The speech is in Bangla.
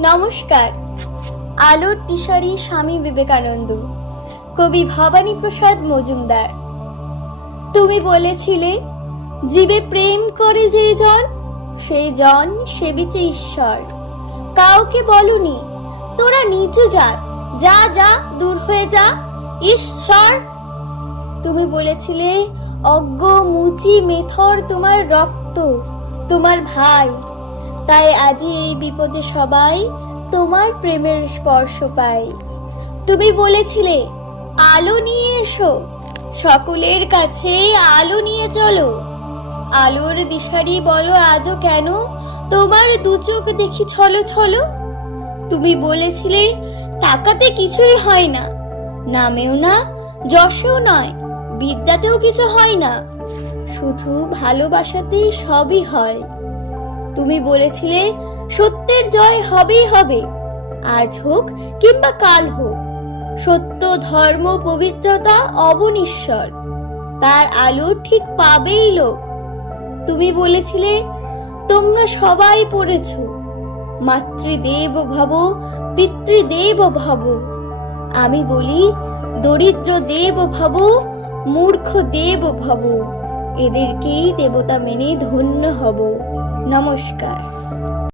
নমস্কার। আলোর দিশারি স্বামী বিবেকানন্দ, কবি ভবানী প্রসাদ মজুমদার। তুমি বলেছিলে, জীবে প্রেম করে যে জন, সেই জন সেবিছে ঈশ্বর। কাউকে বলনি তোরা নিচু জাত, যা যা দূর হয়ে যা ঈশ্বর। তুমি বলেছিলে, অজ্ঞ মুচি মেথর তোমার রক্ত, তোমার ভাই। তাই আজি এই বিপদে সবাই তোমার প্রেমের স্পর্শ পাই। তুমি বলেছিলে, আলো নিয়ে এসো, সকলের কাছে আলো নিয়ে চলো। আলোর দিশারি বলো আজও কেন তোমার দু চোখ দেখি ছলো ছলো। তুমি বলেছিলে, টাকাতে কিছুই হয় না, নামেও না যশেও নয়, বিদ্যাতেও কিছু হয় না, শুধু ভালোবাসাতেই সবই হয়। তুমি বলেছিলে, সত্যের জয় হবেই হবে, আজ হোক কিংবা কাল হোক। সত্য ধর্ম পবিত্রতা অবনিশ্বর, তার আলো ঠিক পাবেই লোক। তুমি বলেছিলে, তোমরা সবাই পড়েছ, মাতৃদেব ভব পিতৃদেব ভব। আমি বলি, দরিদ্র দেব ভব মূর্খ দেব ভব। এদেরকেই দেবতা মেনে ধন্য হব। নমস্কার।